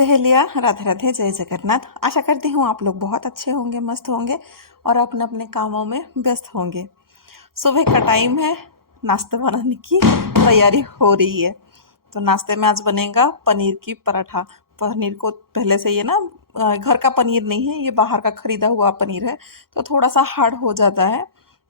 सहेलिया, राधे राधे, जय जगन्नाथ। आशा करती हूँ आप लोग बहुत अच्छे होंगे, मस्त होंगे और अपने अपने कामों में व्यस्त होंगे। सुबह का टाइम है, नाश्ता बनाने की तैयारी हो रही है। तो नाश्ते में आज बनेगा पनीर की पराठा। पनीर को पहले से ये ना घर का पनीर नहीं है, ये बाहर का खरीदा हुआ पनीर है, तो थोड़ा सा हार्ड हो जाता है।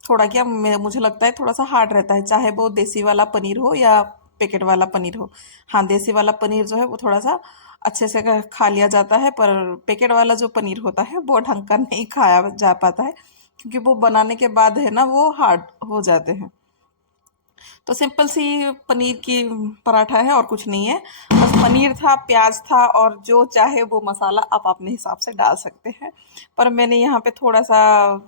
थोड़ा क्या मुझे लगता है थोड़ा सा हार्ड रहता है, चाहे वो देसी वाला पनीर हो या पैकेट वाला पनीर हो। हाँ, देसी वाला पनीर जो है वो थोड़ा सा अच्छे से खा लिया जाता है, पर पैकेट वाला जो पनीर होता है वो ढंग का नहीं खाया जा पाता है, क्योंकि वो बनाने के बाद है ना वो हार्ड हो जाते हैं। तो सिंपल सी पनीर की पराठा है और कुछ नहीं है। बस पनीर था, प्याज था और जो चाहे वो मसाला आप अपने हिसाब से डाल सकते हैं। पर मैंने यहाँ पे थोड़ा सा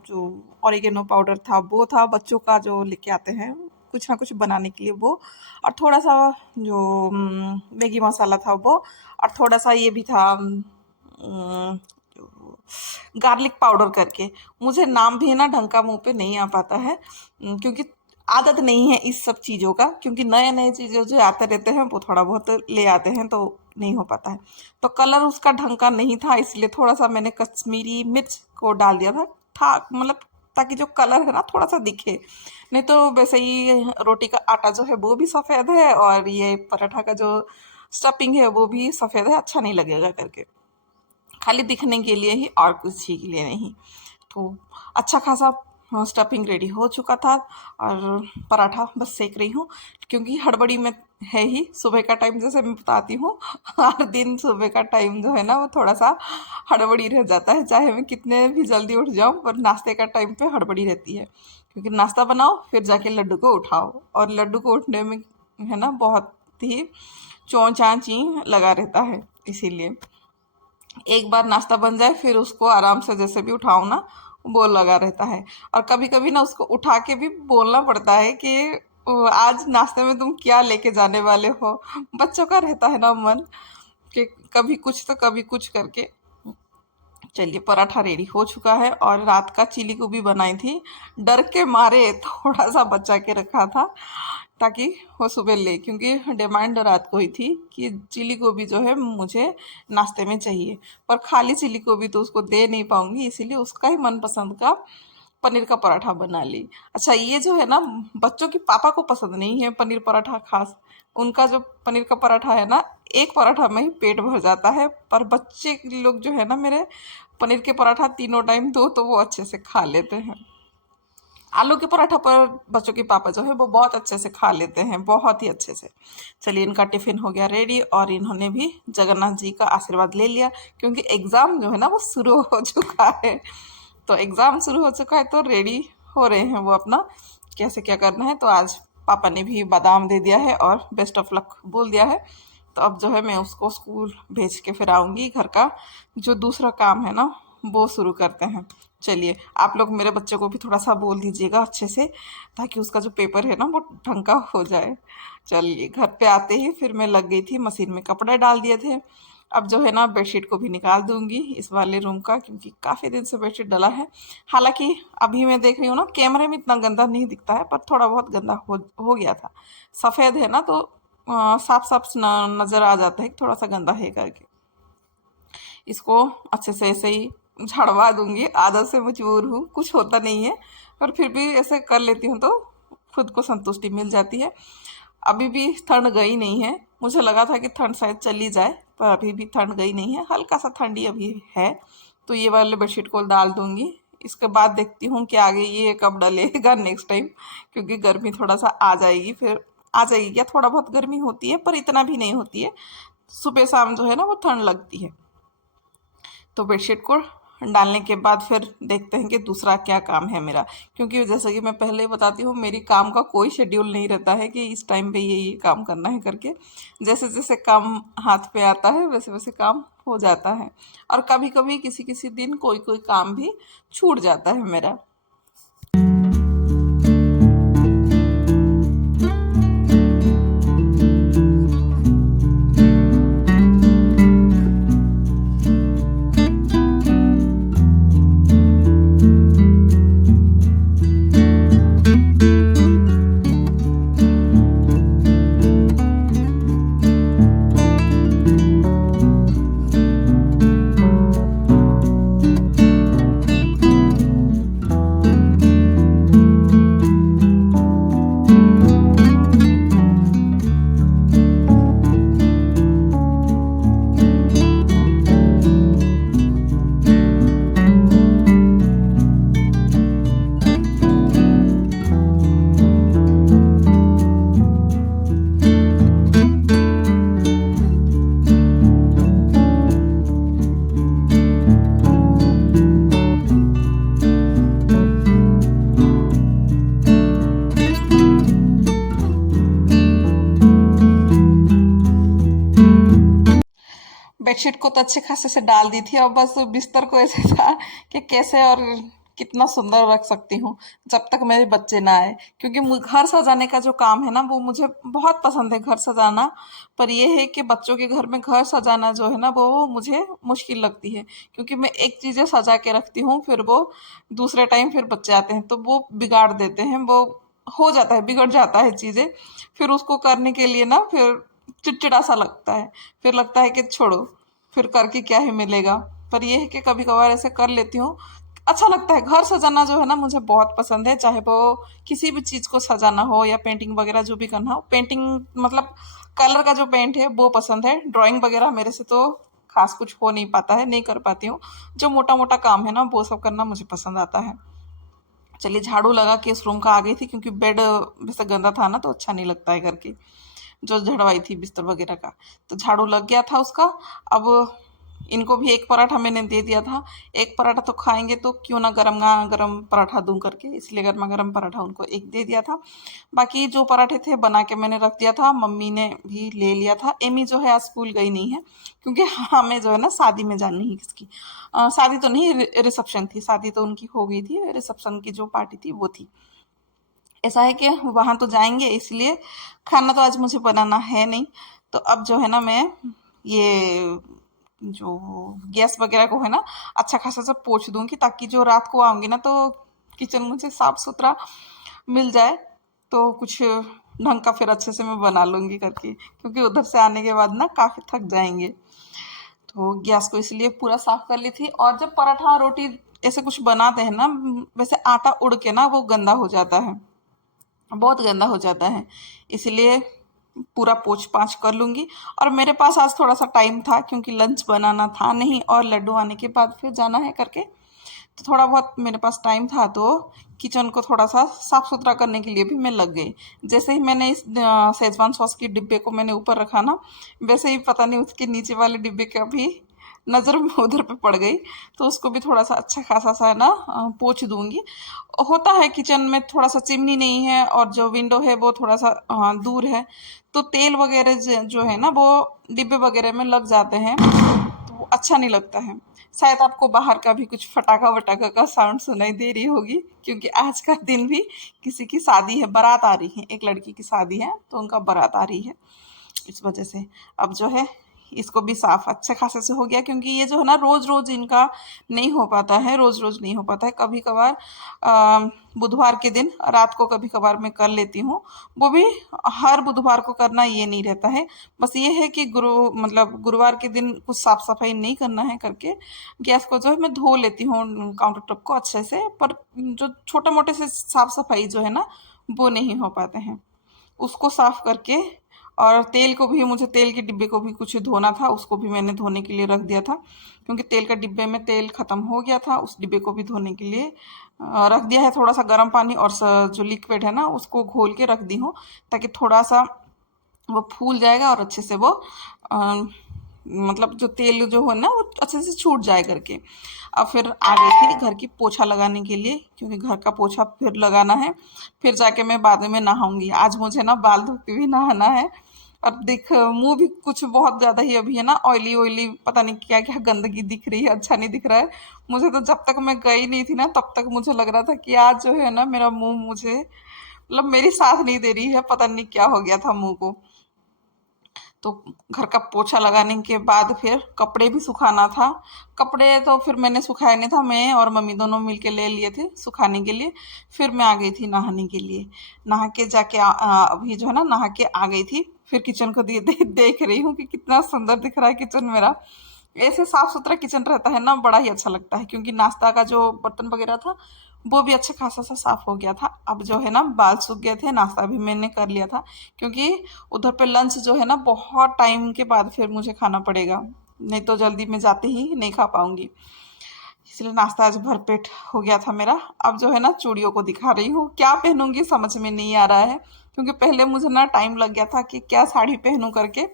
जो ऑरिगेनो पाउडर था वो था, बच्चों का जो लेके आते हैं कुछ ना कुछ बनाने के लिए वो, और थोड़ा सा जो मैगी मसाला था वो, और थोड़ा सा ये भी था गार्लिक पाउडर करके। मुझे नाम भी है ना ढंग का मुंह पे नहीं आ पाता है, क्योंकि आदत नहीं है इस सब चीज़ों का, क्योंकि नए नए चीज़ें जो आते रहते हैं वो थोड़ा बहुत ले आते हैं तो नहीं हो पाता है। तो कलर उसका ढंग का नहीं था, इसलिए थोड़ा सा मैंने कश्मीरी मिर्च को डाल दिया था मतलब ताकि जो कलर है ना थोड़ा सा दिखे। नहीं तो वैसे ही रोटी का आटा जो है वो भी सफ़ेद है और ये पराठा का जो स्टफिंग है वो भी सफ़ेद है, अच्छा नहीं लगेगा करके, खाली दिखने के लिए ही और कुछ ही के लिए नहीं। तो अच्छा खासा स्टफिंग रेडी हो चुका था और पराठा बस सेक रही हूँ, क्योंकि हड़बड़ी में है ही। सुबह का टाइम जैसे मैं बताती हूँ हर दिन सुबह का टाइम जो है ना वो थोड़ा सा हड़बड़ी रह जाता है, चाहे मैं कितने भी जल्दी उठ जाऊँ, पर नाश्ते का टाइम पे हड़बड़ी रहती है, क्योंकि नाश्ता बनाओ फिर जाके लड्डू को उठाओ, और लड्डू को उठने में है ना बहुत ही चों चाँ ची लगा रहता है। इसीलिए एक बार नाश्ता बन जाए फिर उसको आराम से जैसे भी उठाओ ना वो लगा रहता है। और कभी कभी ना उसको उठा के भी बोलना पड़ता है कि आज नाश्ते में तुम क्या लेके जाने वाले हो। बच्चों का रहता है ना मन कि कभी कुछ तो कभी कुछ करके। चलिए, पराठा रेडी हो चुका है और रात का चिली गोभी बनाई थी, डर के मारे थोड़ा सा बचा के रखा था ताकि वो सुबह ले, क्योंकि डिमांड रात को ही थी कि चिली गोभी जो है मुझे नाश्ते में चाहिए। पर खाली चिली गोभी तो उसको दे नहीं पाऊंगी, इसीलिए उसका ही मनपसंद का पनीर का पराठा बना ली। अच्छा, ये जो है ना बच्चों की पापा को पसंद नहीं है पनीर पराठा खास। उनका जो पनीर का पराठा है ना, एक पराठा में ही पेट भर जाता है, पर बच्चे लोग जो है ना मेरे, पनीर के पराठा तीनों टाइम दो तो वो अच्छे से खा लेते हैं। आलू के पराठा पर बच्चों के पापा जो है वो बहुत अच्छे से खा लेते हैं, बहुत ही अच्छे से। चलिए, इनका टिफिन हो गया रेडी और इन्होंने भी जगन्नाथ जी का आशीर्वाद ले लिया, क्योंकि एग्ज़ाम जो है ना वो शुरू हो चुका है। तो एग्ज़ाम शुरू हो चुका है तो रेडी हो रहे हैं वो अपना कैसे क्या करना है। तो आज पापा ने भी बादाम दे दिया है और बेस्ट ऑफ लक बोल दिया है। तो अब जो है मैं उसको स्कूल भेज के फिर आऊँगी, घर का जो दूसरा काम है ना वो शुरू करते हैं। चलिए, आप लोग मेरे बच्चे को भी थोड़ा सा बोल दीजिएगा अच्छे से, ताकि उसका जो पेपर है ना वो ढंग का हो जाए। चलिए, घर पे आते ही फिर मैं लग गई थी मशीन में, कपड़े डाल दिए थे। अब जो है ना बेडशीट को भी निकाल दूंगी इस वाले रूम का, क्योंकि काफ़ी दिन से बेडशीट डला है। हालांकि अभी मैं देख रही हूँ ना कैमरे में इतना गंदा नहीं दिखता है, पर थोड़ा बहुत गंदा हो गया था। सफ़ेद है ना तो साफ साफ नज़र आ जाता है कि थोड़ा सा गंदा है करके। इसको अच्छे से ऐसे ही झाड़वा दूंगी, आदत से मजबूर हूँ, कुछ होता नहीं है, पर फिर भी ऐसे कर लेती हूँ तो खुद को संतुष्टि मिल जाती है। अभी भी ठंड गई नहीं है, मुझे लगा था कि ठंड शायद चली जाए, पर अभी भी ठंड गई नहीं है, हल्का सा ठंडी अभी है। तो ये वाले बेडशीट को डाल दूंगी। इसके बाद देखती हूँ कि आगे ये कब डलेगा नेक्स्ट टाइम, क्योंकि गर्मी थोड़ा सा आ जाएगी, फिर आ जाएगी क्या, थोड़ा बहुत गर्मी होती है पर इतना भी नहीं होती है। सुबह शाम जो है ना वो ठंड लगती है। तो बेडशीट को डालने के बाद फिर देखते हैं कि दूसरा क्या काम है मेरा, क्योंकि जैसे कि मैं पहले बताती हूँ मेरी काम का कोई शेड्यूल नहीं रहता है कि इस टाइम पे ये काम करना है करके। जैसे जैसे काम हाथ पे आता है वैसे वैसे काम हो जाता है, और कभी कभी किसी किसी दिन कोई कोई काम भी छूट जाता है मेरा। बेडशीट को तो अच्छे खासे से डाल दी थी, अब बस बिस्तर को ऐसे था कि कैसे और कितना सुंदर रख सकती हूँ जब तक मेरे बच्चे ना आए, क्योंकि घर सजाने का जो काम है ना वो मुझे बहुत पसंद है, घर सजाना। पर ये है कि बच्चों के घर में घर सजाना जो है ना वो मुझे मुश्किल लगती है, क्योंकि मैं एक चीज़ें सजा के रखती हूँ, फिर वो दूसरे टाइम फिर बच्चे आते हैं तो वो बिगाड़ देते हैं, वो हो जाता है, बिगड़ जाता है चीज़ें। फिर उसको करने के लिए ना फिर चिड़चिड़ा सा लगता है, फिर लगता है कि छोड़ो, फिर करके क्या ही मिलेगा। पर यह है कि कभी कभार ऐसे कर लेती हूँ, अच्छा लगता है। घर सजाना जो है ना मुझे बहुत पसंद है, चाहे वो किसी भी चीज़ को सजाना हो या पेंटिंग वगैरह जो भी करना हो। पेंटिंग मतलब कलर का जो पेंट है वो पसंद है। ड्राइंग वगैरह मेरे से तो खास कुछ हो नहीं पाता है, नहीं कर पाती हूँ। जो मोटा मोटा काम है ना वो सब करना मुझे पसंद आता है। चलिए, झाड़ू लगा के इस रूम का आ गई थी, क्योंकि बेड वैसे गंदा था ना तो अच्छा नहीं लगता है करके, जो झड़वाई थी बिस्तर वगैरह का। तो झाड़ू लग गया था उसका। अब इनको भी एक पराठा मैंने दे दिया था। एक पराठा तो खाएंगे तो क्यों ना गर्मा गर्म पराठा दूं करके, इसलिए गर्मा गर्म पराठा उनको एक दे दिया था। बाकी जो पराठे थे बना के मैंने रख दिया था, मम्मी ने भी ले लिया था। एमी जो है आज स्कूल गई नहीं है, क्योंकि हमें जो है ना शादी में जानी है किसकी, शादी तो नहीं, रिसेप्शन थी। शादी तो उनकी हो गई थी, रिसेप्शन की जो पार्टी थी वो थी। ऐसा है कि वहां तो जाएंगे, इसलिए खाना तो आज मुझे बनाना है नहीं। तो अब जो है ना मैं ये जो गैस वगैरह को है ना अच्छा खासा सब पोंछ दूंगी, ताकि जो रात को आऊंगी ना तो किचन मुझे साफ सुथरा मिल जाए, तो कुछ ढंग का फिर अच्छे से मैं बना लूंगी करके, क्योंकि उधर से आने के बाद ना काफी थक जाएंगे। तो गैस को इसलिए पूरा साफ कर ली थी। और जब पराठा रोटी ऐसे कुछ बनाते हैं ना, वैसे आटा उड़ के ना वो गंदा हो जाता है, बहुत गंदा हो जाता है, इसलिए पूरा पोंछ पाछ कर लूंगी। और मेरे पास आज थोड़ा सा टाइम था, क्योंकि लंच बनाना था नहीं और लड्डू आने के बाद फिर जाना है करके, तो थोड़ा बहुत मेरे पास टाइम था, तो किचन को थोड़ा सा साफ सुथरा करने के लिए भी मैं लग गई। जैसे ही मैंने इस शेजवान सॉस की डिब्बे को मैंने ऊपर रखा ना, वैसे ही पता नहीं उसके नीचे वाले डिब्बे का भी नज़र में उधर पे पड़ गई, तो उसको भी थोड़ा सा अच्छा खासा सा ना पोंछ दूंगी। होता है किचन में थोड़ा सा चिमनी नहीं है और जो विंडो है वो थोड़ा सा दूर है, तो तेल वगैरह जो है ना वो डिब्बे वगैरह में लग जाते हैं, तो वो अच्छा नहीं लगता है। शायद आपको बाहर का भी कुछ फटाका वटाका का साउंड सुनाई दे रही होगी, क्योंकि आज का दिन भी किसी की शादी है, बारात आ रही है, एक लड़की की शादी है तो उनका बारात आ रही है, इस वजह से। अब जो है इसको भी साफ अच्छे खासे से हो गया, क्योंकि ये जो है ना रोज रोज इनका नहीं हो पाता है, रोज रोज नहीं हो पाता है। कभी कभार बुधवार के दिन रात को कभी कभार मैं कर लेती हूँ, वो भी हर बुधवार को करना ये नहीं रहता है। बस ये है कि गुरुवार के दिन कुछ साफ सफाई नहीं करना है करके गैस को जो है मैं धो लेती हूँ, काउंटर टॉप को अच्छे से। पर जो छोटे मोटे से साफ सफाई जो है ना वो नहीं हो पाते हैं, उसको साफ करके। और तेल को भी, मुझे तेल के डिब्बे को भी कुछ धोना था, उसको भी मैंने धोने के लिए रख दिया था, क्योंकि तेल का डिब्बे में तेल खत्म हो गया था, उस डिब्बे को भी धोने के लिए रख दिया है। थोड़ा सा गर्म पानी और जो लिक्विड है ना उसको घोल के रख दी हूँ, ताकि थोड़ा सा वो फूल जाएगा और अच्छे से वो अ, मतलब जो तेल जो हो ना वो अच्छे से छूट जाए करके। अब फिर आ गई थी घर की पोछा लगाने के लिए, क्योंकि घर का पोछा फिर लगाना है, फिर जाके मैं बाद में नहाऊंगी। आज मुझे ना बाल धो के भी नहाना है। और देख मुंह भी कुछ बहुत ज्यादा ही अभी है ना ऑयली ऑयली, पता नहीं क्या क्या गंदगी दिख रही है, अच्छा नहीं दिख रहा है मुझे। तो जब तक मैं गई नहीं थी ना तब तक मुझे लग रहा था कि आज जो है ना मेरा मुंह मुझे मतलब मेरी साथ नहीं दे रही है, पता नहीं क्या हो गया था मुंह को। तो घर का पोछा लगाने के बाद फिर कपड़े भी सुखाना था। कपड़े तो फिर मैंने सुखाए नहीं था, मैं और मम्मी दोनों मिलके ले लिए थे सुखाने के लिए। फिर मैं आ गई थी नहाने के लिए। नहा के जाके अभी जो है ना नहा के आ गई थी। फिर किचन को देख रही हूँ कि कितना सुंदर दिख रहा है किचन मेरा। ऐसे साफ सुथरा किचन रहता है ना बड़ा ही अच्छा लगता है, क्योंकि नाश्ता का जो बर्तन वगैरह था वो भी अच्छा खासा सा साफ हो गया था। अब जो है ना बाल सूख गए थे, नाश्ता भी मैंने कर लिया था, क्योंकि उधर पे लंच जो है ना बहुत टाइम के बाद फिर मुझे खाना पड़ेगा, नहीं तो जल्दी में जाते ही नहीं खा पाऊंगी। इसलिए नाश्ता आज भरपेट हो गया था मेरा। अब जो है ना चूड़ियों को दिखा रही हूँ, क्या पहनूंगी समझ में नहीं आ रहा है, क्योंकि पहले मुझे ना टाइम लग गया था कि क्या साड़ी पहनूं करके।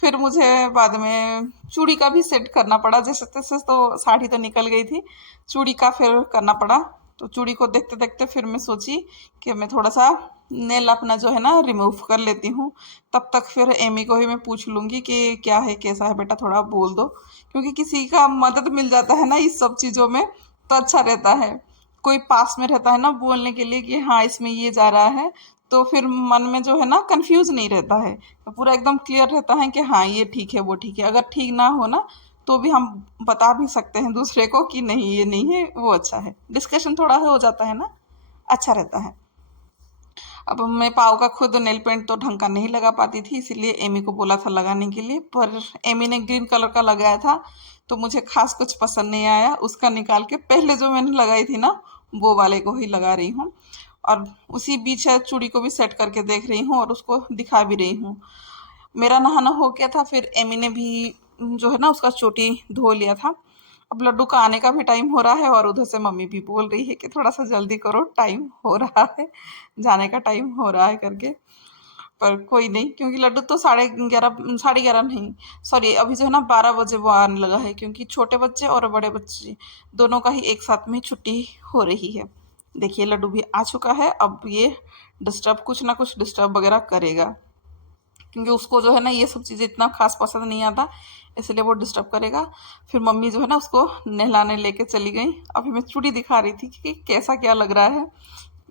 फिर मुझे बाद में चूड़ी का भी सेट करना पड़ा, जैसे तैसे तो साड़ी तो निकल गई थी, चूड़ी का फिर करना पड़ा। तो चूड़ी को देखते देखते फिर मैं सोची कि मैं थोड़ा सा नेल अपना जो है ना रिमूव कर लेती हूँ। तब तक फिर एमी को ही मैं पूछ लूँगी कि क्या है कैसा है बेटा, थोड़ा बोल दो, क्योंकि किसी का मदद मिल जाता है ना इस सब चीज़ों में तो अच्छा रहता है। कोई पास में रहता है ना बोलने के लिए कि हाँ इसमें ये जा रहा है, तो फिर मन में जो है ना कंफ्यूज नहीं रहता है, तो पूरा एकदम क्लियर रहता है कि हाँ ये ठीक है वो ठीक है। अगर ठीक ना हो ना तो भी हम बता भी सकते हैं दूसरे को कि नहीं ये नहीं है वो अच्छा है, डिस्कशन थोड़ा हो जाता है ना, अच्छा रहता है। अब मैं पाव का खुद नेल पेंट तो ढंग का नहीं लगा पाती थी, इसीलिए एमी को बोला था लगाने के लिए, पर एमी ने ग्रीन कलर का लगाया था तो मुझे खास कुछ पसंद नहीं आया। उसका निकाल के पहले जो मैंने लगाई थी ना वो वाले को ही लगा रही हूँ, और उसी बीच है चूड़ी को भी सेट करके देख रही हूँ और उसको दिखा भी रही हूँ। मेरा नहाना हो गया था, फिर एमी ने भी जो है ना उसका चोटी धो लिया था। अब लड्डू का आने का भी टाइम हो रहा है और उधर से मम्मी भी बोल रही है कि थोड़ा सा जल्दी करो, टाइम हो रहा है, जाने का टाइम हो रहा है करके। पर कोई नहीं, क्योंकि लड्डू तो 11:30, 11:30 नहीं, सॉरी अभी जो है ना 12 बजे वो आने लगा है, क्योंकि छोटे बच्चे और बड़े बच्चे दोनों का ही एक साथ में छुट्टी हो रही है। देखिए लड्डू भी आ चुका है, अब ये डिस्टर्ब कुछ ना कुछ डिस्टर्ब वगैरह करेगा, क्योंकि उसको जो है ना ये सब चीज़ें इतना खास पसंद नहीं आता, इसलिए वो डिस्टर्ब करेगा। फिर मम्मी जो है ना उसको नहलाने लेके चली गई। अभी मैं चूड़ी दिखा रही थी कि कैसा क्या लग रहा है,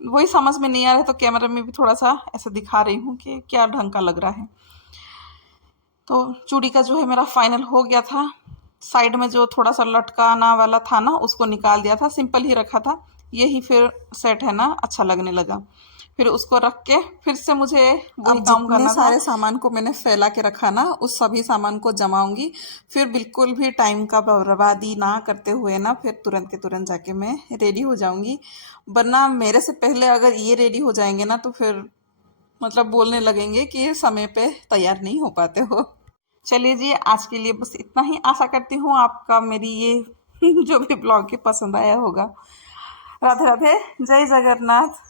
वही समझ में नहीं आ रहा है, तो कैमरे में भी थोड़ा सा ऐसा दिखा रही हूँ कि क्या ढंग का लग रहा है। तो चूड़ी का जो है मेरा फाइनल हो गया था। साइड में जो थोड़ा सा लटकाना वाला था ना उसको निकाल दिया था, सिंपल ही रखा था, यही फिर सेट है ना अच्छा लगने लगा। फिर उसको रख के फिर से मुझे वही अब काम जितने करना था। सारे सामान को मैंने फैला के रखा ना उस सभी सामान को जमाऊंगी, फिर बिल्कुल भी टाइम का बर्बादी ना करते हुए ना फिर तुरंत के तुरंत जाके मैं रेडी हो जाऊंगी। वरना मेरे से पहले अगर ये रेडी हो जाएंगे ना तो फिर मतलब बोलने लगेंगे कि ये समय पे तैयार नहीं हो पाते हो। चलिए जी, आज के लिए बस इतना ही। आशा करती हूँ आपका मेरी ये जो भी ब्लॉग है पसंद आया होगा। राधे राधे, जय जगन्नाथ।